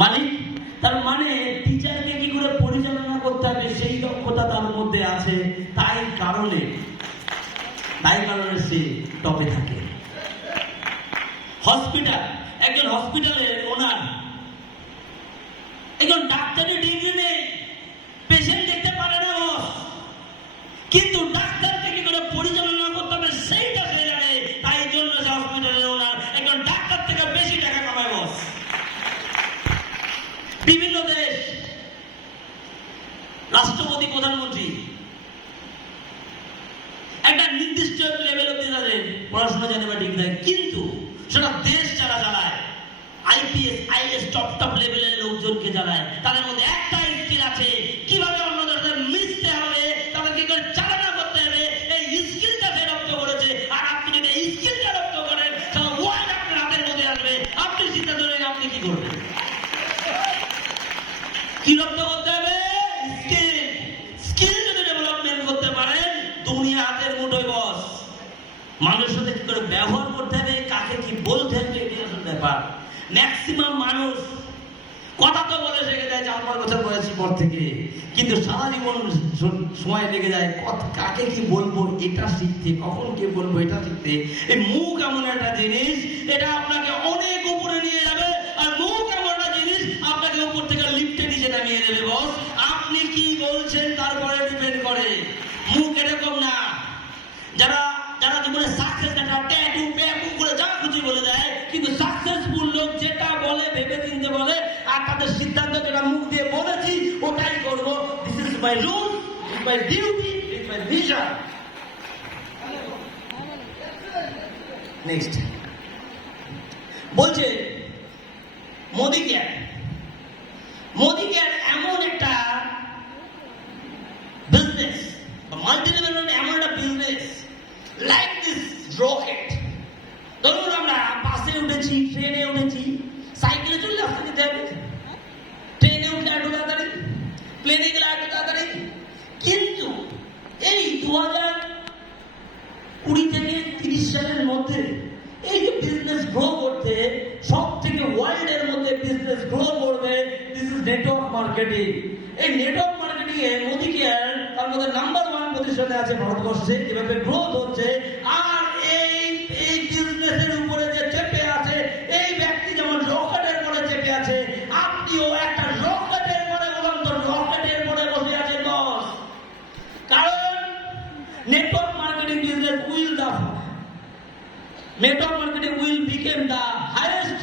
মালিক। তার মানে টিচারকে কি করে পরিচালনা করতে হবে সেই দক্ষতা তার মধ্যে আছে, তাই কারণে সে টপে থাকে। হসপিটাল, একজন হসপিটালের ওনার, একজন ডাক্তারি ডিগ্রি নেই, পেশেন্ট দেখতে পারে না বস, কিন্তু ডাক্তারকে কি করে পরিচালনা করতে হবে সেইটা সে জানে, তাই জন্য সে হসপিটালের ওনার একজন ডাক্তার থেকে বেশি টাকা কামায় বস। বিভিন্ন দেশ রাষ্ট্রপতি, প্রধানমন্ত্রী একটা নির্দিষ্ট লেভেল অব্দি তাদের পড়াশোনা জানে বা ডিগ্রি দেয়, কিন্তু সেটা দেশ যারা চালায়, আইপিএস আইএস টপ লেভেলের লোকজনকে জানায়, তাদের মধ্যে একটা স্কিল আছে, কিভাবে অন্যদের সাথে মিশতে হবে, তাদের কি করে চালনা করতে হবে, এই স্কিলটা সে রপ্ত করেছে। আর আপনি যদি এই স্কিলটা রপ্ত করেন, তাহলে ওয়ার্ল্ড আপনার হাতের মধ্যে আসবে, আপনি চিন্তা করেন আপনি কি করবেন। কি রপ্ত করতে হবে? স্কিল। স্কিল যদি ডেভেলপমেন্ট করতে পারেন, দুনিয়া হাতের মুঠোয় বস। মানুষের সাথে কি করে ব্যবহার করতে হবে, কাকে কি বলতে হবে, এটি আসলে ব্যাপার। ম্যাক্সিমাম মানুষ কথা তো বলে শিখে যায় 4-5 বছর বয়সের পর থেকে, কিন্তু সারা জীবন সময় লেগে যায় কাকে কি বলবো এটা শিখতে, কখন কে বলবো এটা শিখতে। এই মুখ এমন একটা জিনিস, এটা আপনাকে অনেক উপরে নিয়ে যাবে, আর মুখ এমন একটা জিনিস আপনাকে উপর থেকে লিফটে নিচে নামিয়ে দেবে বস। আপনি কি বলছেন তারপরে ডিপেন্ড করে। মুখ এরকম না, যারা জীবনে সাকসেস দেখা ট্যাটু প্যাটু করে যা খুশি বলে দেয়, কিন্তু সাকসেসফুল লোক যেটা বলে ভেবে চিন্তে বলে, আর তাদের সিদ্ধান্ত যেটা মুখ দিয়ে বলেছি ওটাই করব। This is my rule, is my duty, is my vision. Next বলছে মোদি কেয়ার এমন একটা বিজনেস, মাল্টিলেভেল এমন একটা বিজনেস, লাইক দিস রকেট। ধরুন আমরা বাসে উঠেছি, ট্রেনে উঠেছি, সাইকেলে চললে আসতে দিতে হবে, ট্রেনে উঠলে একটু তাড়াতাড়ি, প্লেনে গেলে একটু তাড়াতাড়ি। কিন্তু এই 2020 থেকে 30 সালের মধ্যে এই যে বিজনেস গ্রো করতে, সব থেকে ওয়ার্ল্ডের মধ্যে বিজনেস গ্রো করবে, দিস ইজ নেটওয়ার্ক মার্কেটিং। এই নেটওয়ার্ক মার্কেটিং এ মোদি কেয়ার তার মধ্যে নাম্বার 1 পজিশনে আছে ভারতবর্ষে, যেভাবে গ্রোথ হচ্ছে। আর এই বিজনেসের উপরে যে চেপে আছে এই ব্যক্তি, যেমন রকেটের পরে চেপে আছে, আপনিও একটা রকেটের পরে, বলন্ত রকেটের পরে বসে আছেন বস। কারণ network marketing business network marketing will become the highest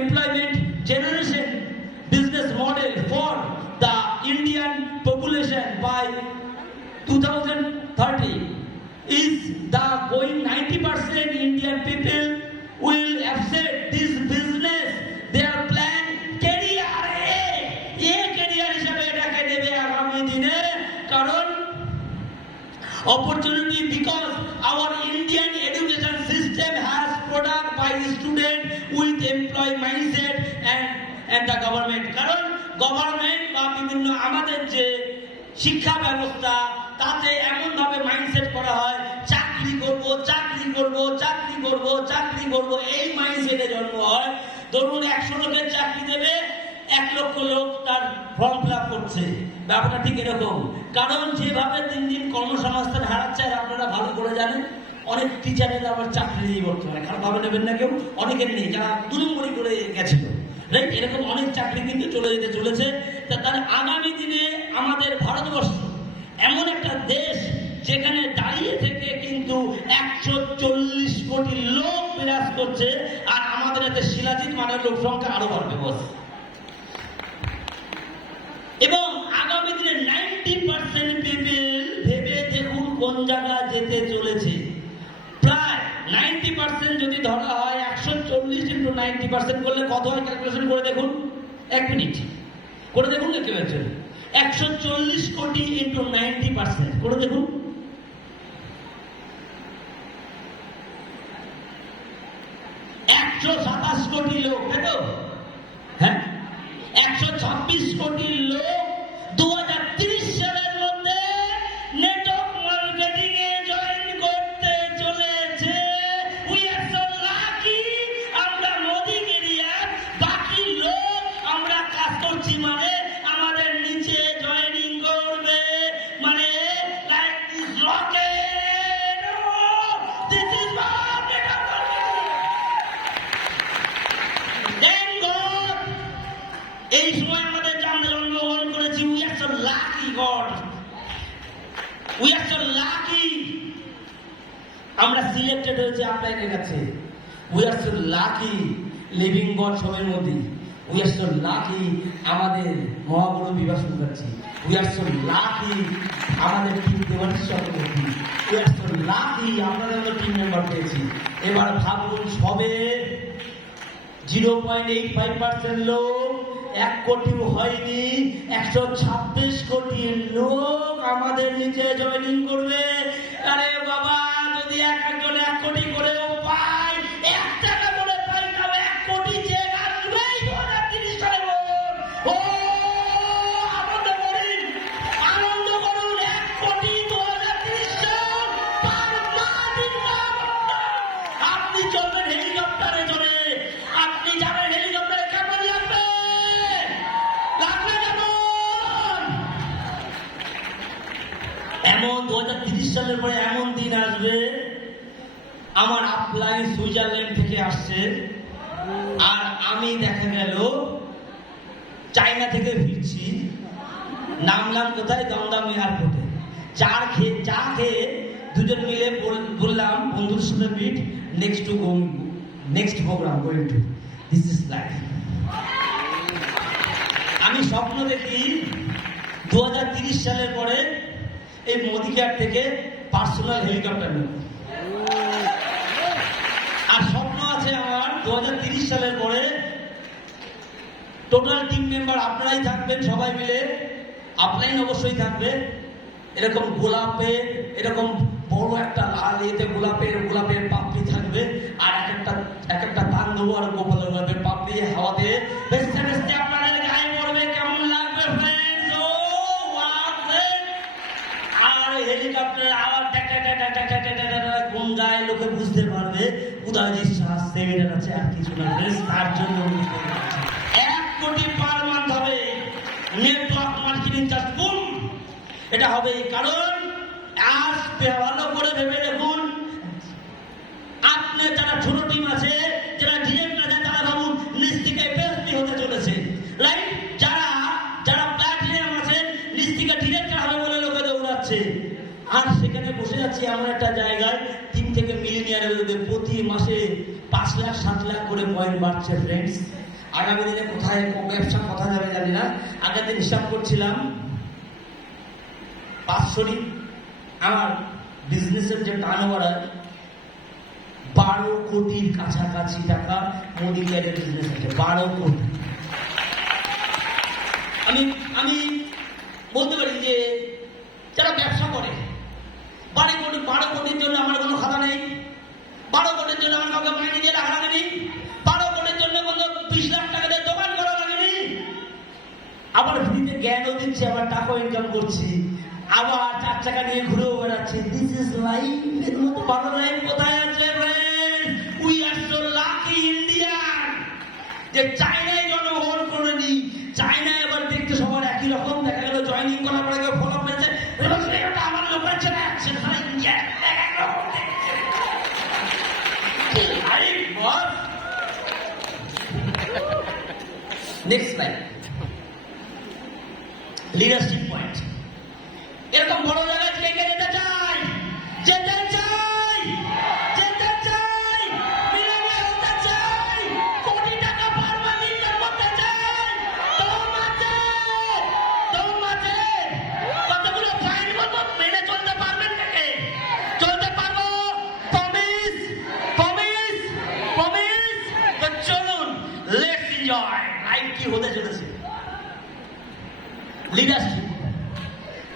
employment generation business model for the Indian population by 2030. Is the going 90% Indian people will accept this business, their plan career career হিসাবে এটাকে দেবে আগামী দিনে। কারণ opportunity, because our Indian education system has product by student with employee mindset and the government. কারণ government বা বিভিন্ন আমাদের যে শিক্ষা ব্যবস্থা, তাতে এমন ভাবে মাইন্ডসেট করা হয়, চাকরি করব চাকরি করব চাকরি করব চাকরি করব, এই মাইন্ডসেটে জন্ম হয়। ধরুন 100 লোকের চাকরি দেবে, 1 লক্ষ লোক তার ফর্ম ফিল আপ করছে। ব্যাপারটা ঠিক এরকম। কারণ যেভাবে দিন দিন কর্মসংস্থান হারাচ্ছে, আর আপনারা ভালো করে জানেন, অনেক টিচারের আবার চাকরি নেই বর্তমানে, খারাপ ভাবে নেবেন না কেউ, অনেকের নেই, যারা 2 নম্বরই করে গেছিল, রাইট? এরকম অনেক চাকরি কিন্তু চলে যেতে চলেছে। তার আগামী দিনে আমাদের ভারতবর্ষ এমন একটা দেশ যেখানে দাঁড়িয়ে থেকে কিন্তু 140 কোটি লোক বিরাজ করছে, আর আমাদের এতে শিলাজিৎ মানের লোক সংখ্যা আরো বাড়বে বস। এবং আগামী দিনে 90% পিপল, ভেবে দেখুন কোন জায়গা যেতে চলেছে। প্রায় 90% যদি ধরা হয়, 140 × 90% করলে কত হয় ক্যালকুলেশন করে দেখুন, 1 মিনিট করে দেখুন না কেউ একজন। 140 কোটি × 90% করে দেখুন, 127 কোটি লোক, তাই তো? হ্যাঁ, 126 কোটি লোক 2030 সালের মধ্যে নেটওয়ার্ক মার্কেটিং এ জয়েন করতে চলেছে। উই আর সো লাকি, আমরা মোদি কেরিয়ার, বাকি লোক আমরা এই সময় আমাদের আমরা জন্মগ্রহণ করেছি। We are so lucky god, we are so lucky. আমরা সিলেক্টেড হয়েছে আপনাদের কাছে। We are so lucky living god সবের মধ্যে। উই আর সো লাকি আমাদের মহাগুরু বিভাষণ করছি। উই আর সো লাকি আমাদের টিম দেওয়ার Chakraborty. We are so lucky আমাদের মতো টিম মেম্বার পেয়েছি। এবার ভাবুন, সবে 0.85% লোক, 1 কোটিও হয়নি, 126 কোটি লোক আমাদের নিচে জয়েনিং করবে। আরে বাবা, যদি একজন 1 কোটি করেও পায়, 1 টাকা করে পাই, তাও 1 কোটি চেক আসবেই 2030 সালে। ও আনন্দ করুন, আনন্দ করুন। 1 কোটি 2030 সাল পার মাসিক আপনি চলবেন হেলিকপ্টারে চলে। আপনি যাবেন হেলিকপ্টারে, কেমন লাগবে? লাগবে কেমন? এমন 2030 সালের পরে এমন দিন আসবে, আমার আপলাইন সুইজারল্যান্ড থেকে আসছে, আর আমি দেখা গেল চায়না থেকে ফিরছি, নামলাম কোথায়? দমদম এয়ারপোর্টে। চা খেয়ে দুজন মিলে বললাম বন্ধুর সাথে meet, next program going to, this is life. আমি স্বপ্ন দেখি 2030 সালের পরে এই মোদি কেয়ার থেকে পার্সোনাল হেলিকপ্টার নেব। আর স্বপ্ন আছে আমার 2030 সালের পরে টোটাল টিম মেম্বার আপনারাই থাকবেন, সবাই মিলে। আপলাইন অবশ্যই থাকবে। এরকম গোলাপের, এরকম বড় একটা লাল ইয়েতে গোলাপের পাপড়ি থাকবে, আর এক একটা তান দেবো, আর গোপালের গোলাপের পাপড়ি হাওয়াতে ভেসতে ভেসতে আপনাদের গায়ে পড়বে। কেমন লাগবে ফ্রেন্ডস? ও ওয়াও ফ্রেন্ডস! আর হেলিকপ্টার আওয়াজ কোন গায়ে লোকে বুঝতে পারবে উদয়জিৎ শাহ সেমিনার আছে, আর কিছু না ফ্রেন্ডস। তার জন্য 1 কোটি পার মান্থ হবে নেটওয়ার্ক মার্কেটিং চার্জ। বুম! এটা হবে কারণ আজ ভালো করে ভেবে দেখুন, আপনার যারা ছোট টিম আছে, যারা ডিরেক্ট আছে, তারা ভাবুন নিচ থেকে বেসপি হতে চলেছে, রাইট? যারা প্ল্যাটিনাম আছে, নিচ থেকে ডিরেক্টর হবে বলে লোকে দৌড়াচ্ছে। আর সেখানে বসে যাচ্ছি এমন একটা জায়গায়, টিম থেকে মিলিনিয়ার প্রতি মাসে 5 লাখ 7 লাখ করে পয়েন্ট বাড়ছে ফ্রেন্ডস। আগামী দিনে কোথায় ব্যবসা কথা যাবে জানি না। আগের দিন হিসাব করছিলাম, 500 আমার বিজনেসের যে টার্নওভার 12 কোটির কাছাকাছি টাকা মোদি কেয়ারের বিজনেস আছে। 12 কোটি। আমি বলতে পারি যে যারা ব্যবসা করে, 12 কোটির জন্য আমার কোনো খাতা নেই, 12 কোটির জন্য আমার কাউকে মাইনে দিয়ে রাখা লাগেনি, 12 কোটির জন্য কোনো 20 লাখ টাকা দিয়ে দোকান করা লাগেনি। আবার ফ্রিতে জ্ঞানও দিচ্ছি, আবার টাকাও ইনকাম করছি, আবার 4 চাকা নিয়ে ঘুরেও বেড়াচ্ছে। This is life. এর মতো ভালো লাইফ কোথায় আছে friend? We are so lucky Indian যে চায়নায় জন্মগ্রহণ করেনি। চায়নায় এবার দেখতে সবার একই রকম, দেখা গেল জয়েনিং করার পরে কেউ ফলো করেছে, আমার লোকের চলে যাচ্ছে। Next line, leadership point. এরকম বড় জায়গায় কে কে যেতে চাই? যেতে চাই, যেতে চাই, বিনিময় হতে চাই, কোটি টাকা পার মাস ইনকাম করতে চাই। তোমাতে কতগুলো ফাইন বলবো, মেনে চলতে পারবেন নাকি? চলতে পারবো? Promise, promise, promise. তো চলুন, লেটস এনজয় লাইফ। কি হতে চলেছে? লিডারশিপ।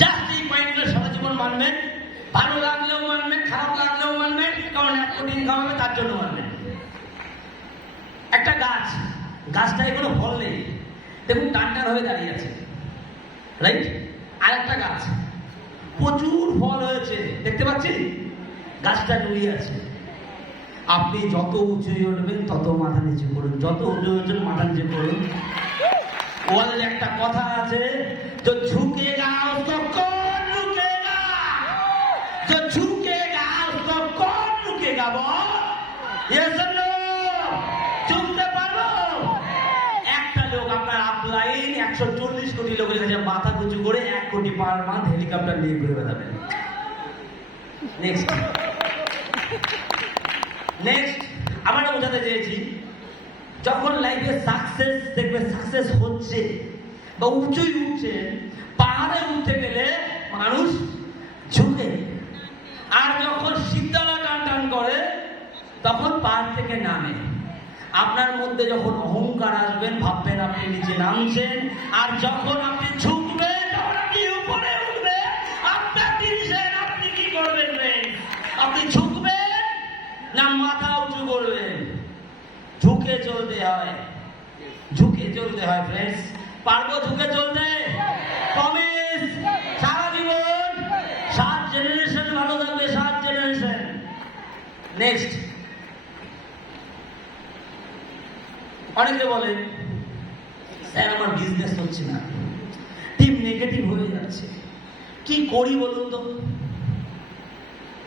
জাস্ট এই পয়েন্টগুলো সারা জীবন মানবেন। ভালো লাগলেও মানবেন, খারাপ লাগলেও মানবেন, কারণ 1 কোটি ইনকাম হবে তার জন্য মানবেন। একটা গাছটায় কোনো ফল নেই, দেখুন টানটান হয়ে দাঁড়িয়ে আছে, রাইট? আর একটা গাছ প্রচুর ফল হয়েছে, দেখতে পাচ্ছি, গাছটা নুয়ে আছে। আপনি যত উঁচু উঠবেন তত মাথা নিচু করুন, যত উঁচু উঠবেন মাথা নিচু করুন। ওয়ালের একটা কথা আছে, जो झुकेगा उसको कौन रुकेगा, जो झुकेगा उसको कौन रुकेगा। বল ये सुन लो, झुकতে পারবো? একটা লোক আপনার আপলাইন 140 কোটি লোকের কাছে মাথা উঁচু করে 1 কোটি পার মান্থ হেলিকপ্টার নিয়ে ঘুরে বেড়াবেন। নেক্সট আমরা বোঝাতে চেয়েছি, যখন লাইফে সাকসেস দেখবে, সাকসেস হচ্ছে বা উঁচুই উঠছে, পাহাড়ে উঠতে গেলে মানুষ ঝুঁকে, আর যখন শীতলা টান টান করে তখন পাহাড় থেকে নামে। আপনার মধ্যে যখন অহংকার আসবেন, ভাববেন আপনি নিচে নামছেন, আর যখন আপনি ঝুঁকবেন তখন আপনি উপরে উঠবেন। আপনার ডিসিশন, আপনি কি করবেন? আপনি ঝুঁকবেন না মাথা উঁচু করবেন? ঝুঁকে চলতে হয়, ঝুঁকে চলতে হয় ফ্রেন্ডস। পারবো ঝুঁকে চলতে? প্রমিস। সারা জীবন 7 জেনারেশন ভালো থাকবে, 7 জেনারেশন। নেক্সট, অনেকে বলে স্যার আমার বিজনেস হচ্ছে না, টিম নেগেটিভ হয়ে যাচ্ছে, কি করি বলুন তো?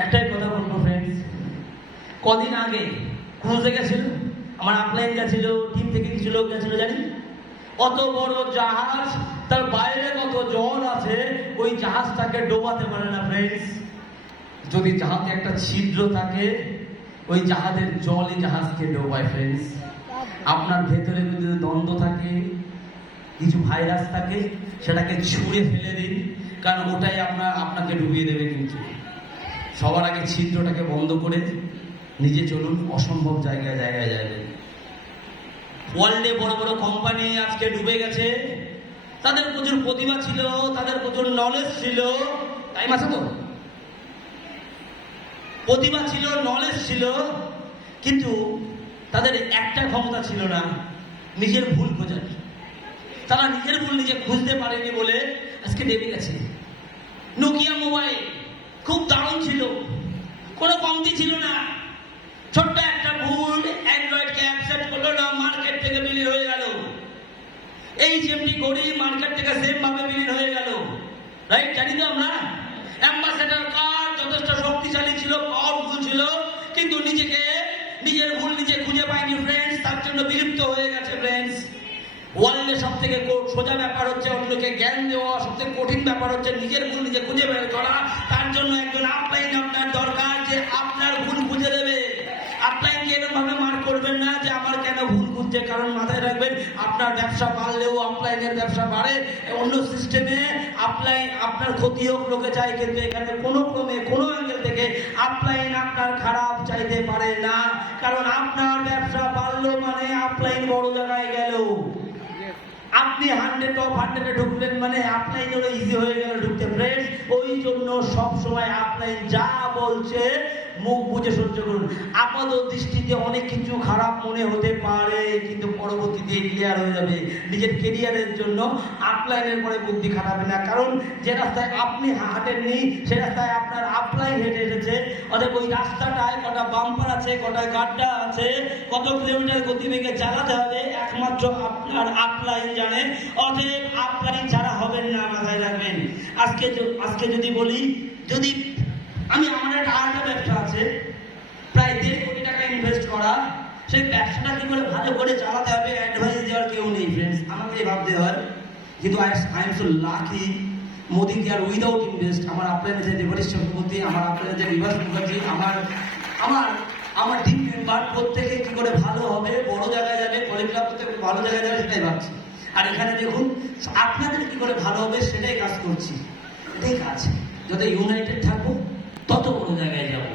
একটাই কথা বলবো ফ্রেন্ডস, কদিন আগে ক্রুজে গেছিল, আমার আপলাইন গেছিল, টিম থেকে কিছু লোক গেছিল, জানি অত বড় জাহাজ, তার বাইরে কত জল আছে, ওই জাহাজটাকে ডোবাতে পারে না ফ্রেন্ডস। যদি জাহাজে একটা ছিদ্র থাকে, ওই জাহাজের জলই জাহাজকে ডোবায় ফ্রেন্ডস। আপনার ভেতরে যদি দ্বন্দ্ব থাকে, কিছু ভাইরাস থাকে, সেটাকে ছুঁড়ে ফেলে দিন, কারণ ওটাই আপনাকে ডুবিয়ে দেবে। কিন্তু সবার আগে ছিদ্রটাকে বন্ধ করে নিজে চলুন, অসম্ভব জায়গায় যাবেন। ওয়ার্ল্ডে বড় বড় কোম্পানি আজকে ডুবে গেছে, তাদের প্রচুর প্রতিভা ছিল, তাদের প্রচুর নলেজ ছিল, টাইম আছে তো, প্রতিভা ছিল, নলেজ ছিল, কিন্তু তাদের একটা ক্ষমতা ছিল না, নিজের ভুল খোঁজার। তারা নিজের ভুল নিজে খুঁজতে পারেনি বলে আজকে ডেবে গেছে। নোকিয়া মোবাইল খুব দারুণ ছিল, কোনো কমতি ছিল না, ছোট্ট একটা ভুল অ্যান্ড্রয়েডকে অ্যাকসেপ্ট করলো না, মার্কেট থেকে বিলীন হয়ে গেল। এই যেমনি ঘড়ি মার্কেট থেকে সেম ভাবে বিলীন হয়ে গেল, রাইট? জানি তো আমরা। অ্যাম্বাসেডর কার্ড যথেষ্ট শক্তিশালী ছিল, পাওয়ারফুল ছিল, কিন্তু নিজের ভুল নিজে খুঁজে পায়নি ফ্রেন্ডস, তার জন্য বিলুপ্ত হয়ে গেছে ফ্রেন্ডস। ওয়ার্ল্ডে সব থেকে সোজা ব্যাপার হচ্ছে অন্যকে জ্ঞান দেওয়া, সবথেকে কঠিন ব্যাপার হচ্ছে নিজের ভুল নিজে খুঁজে বের করা। তার জন্য একজন আপলাইন আপনার দরকার, যে আপনার ভুল খুঁজে দেবে। আপলাইনকে এরকম ভাবে মার করবেন না যে আমার কেন ভুল খুঁজছে, কারণ মাথায় রাখবেন আপনার ব্যবসা বাড়লেও আপলাইনের ব্যবসা বাড়ে। অন্য সিস্টেমে আপলাইন আপনার ক্ষতি হোক লোকে চায়, কিন্তু এখানে কোনো ক্রমে কোনো অ্যাঙ্গেল থেকে আপলাইন আপনার খারাপ চাইতে পারে না, কারণ আপনার ব্যবসা বাড়লো মানে আপলাইন বড় জায়গায় গেল। আপনি 100 টপ 100-এ ঢুকলেন মানে আপলাইন ওরা ইজি হয়ে গেল ঢুকতে ফ্রেন্ডস। ওই জন্য সব সময় আপলাইন যা বলছে মুখ বুঝে সহ্য করুন। আপাত দৃষ্টিতে অনেক কিছু খারাপ মনে হতে পারে, কিন্তু পরবর্তীতে ক্লিয়ার হয়ে যাবে। নিজের কেরিয়ারের জন্য আপলাইনের পরে বুদ্ধি খাটাবে না, কারণ যে রাস্তায় আপনি হাঁটেননি সে রাস্তায় আপনার আপলাইন হেঁটে এসেছে। অতএব ওই রাস্তাটায় কটা বাম্পার আছে, কটা গাড্ডা আছে, কত কিলোমিটার গতিবেগে চালাতে হবে একমাত্র আপনার আপলাইন জানে। অতএব আপলাইন ছাড়া হবেন না, মাথায় রাখবেন। আজকে যদি বলি, যদি আমার একটা আরেকটা ব্যবসা আছে, প্রায় 1.5 কোটি টাকা ইনভেস্ট করা, সেই ব্যবসাটা কি করে ভালো করে চালাতে হবে অ্যাডভাইস দেওয়ার কেউ নেই ফ্রেন্ডস, আমাকে ভাবতে হয়। কিন্তু I am so lucky, Modi care without invest, আমার আপনাদের যে দেবরিশ চক্রবর্তী, আমার আপনাদের যে বিভাস মুখার্জি, আমার টিম মেম্বার প্রত্যেকে কি করে ভালো হবে, বড় জায়গায় যাবে, কলিগ্রাফ করতে ভালো জায়গায় যাবে, সেটাই ভাবছি। আর এখানে দেখুন আপনাদের কি করে ভালো হবে সেটাই কাজ করছি, এটাই কাজ। যত ইউনাইটেড থাকবো তত বড় জায়গায় যাবো।